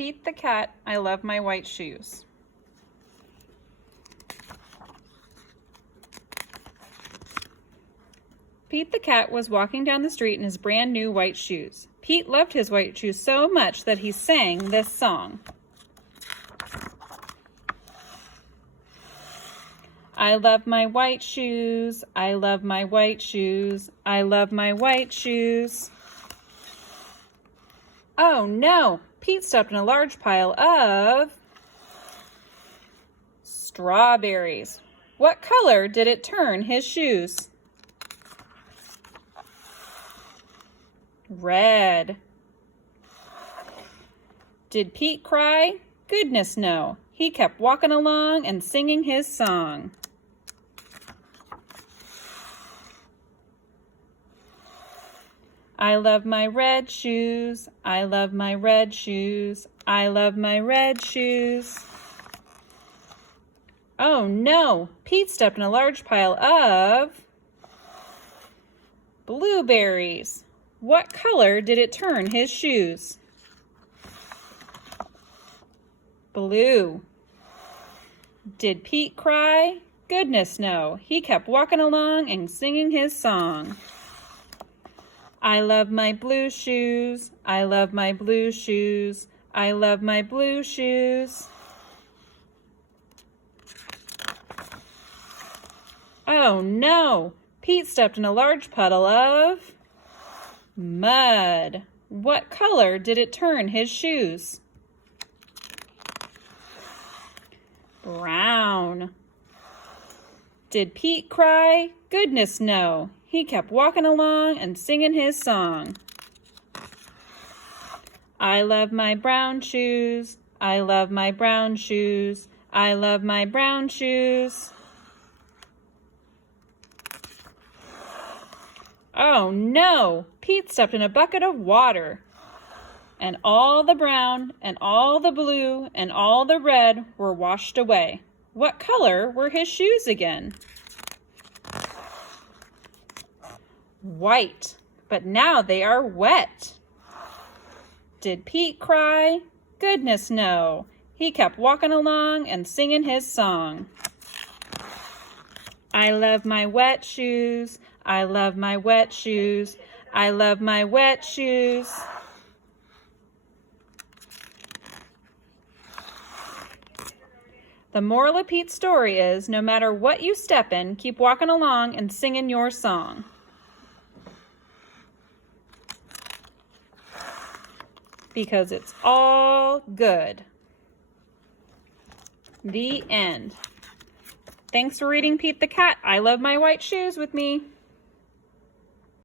Pete the cat, I love my white shoes. Pete the cat was walking down the street in his brand new white shoes. Pete loved his white shoes so much that he sang this song. I love my white shoes, I love my white shoes, I love my white shoes. Oh no, Pete stepped in a large pile of strawberries. What color did it turn his shoes? Red. Did Pete cry? Goodness no. He kept walking along and singing his song. I love my red shoes, I love my red shoes, I love my red shoes. Oh no, Pete stepped in a large pile of blueberries. What color did it turn his shoes? Blue. Did Pete cry? Goodness no, he kept walking along and singing his song. I love my blue shoes, I love my blue shoes, I love my blue shoes. Oh no, Pete stepped in a large puddle of mud. What color did it turn his shoes? Brown. Did Pete cry? Goodness no. He kept walking along and singing his song. I love my brown shoes, I love my brown shoes, I love my brown shoes. Oh no, Pete stepped in a bucket of water. And all the brown and all the blue and all the red were washed away. What color were his shoes again? White, but now they are wet. Did Pete cry? Goodness no. He kept walking along and singing his song. I love my wet shoes, I love my wet shoes, I love my wet shoes. The moral of Pete's story is, no matter what you step in, keep walking along and singing your song. Because it's all good. The end. Thanks for reading Pete the Cat, I Love My White Shoes with me.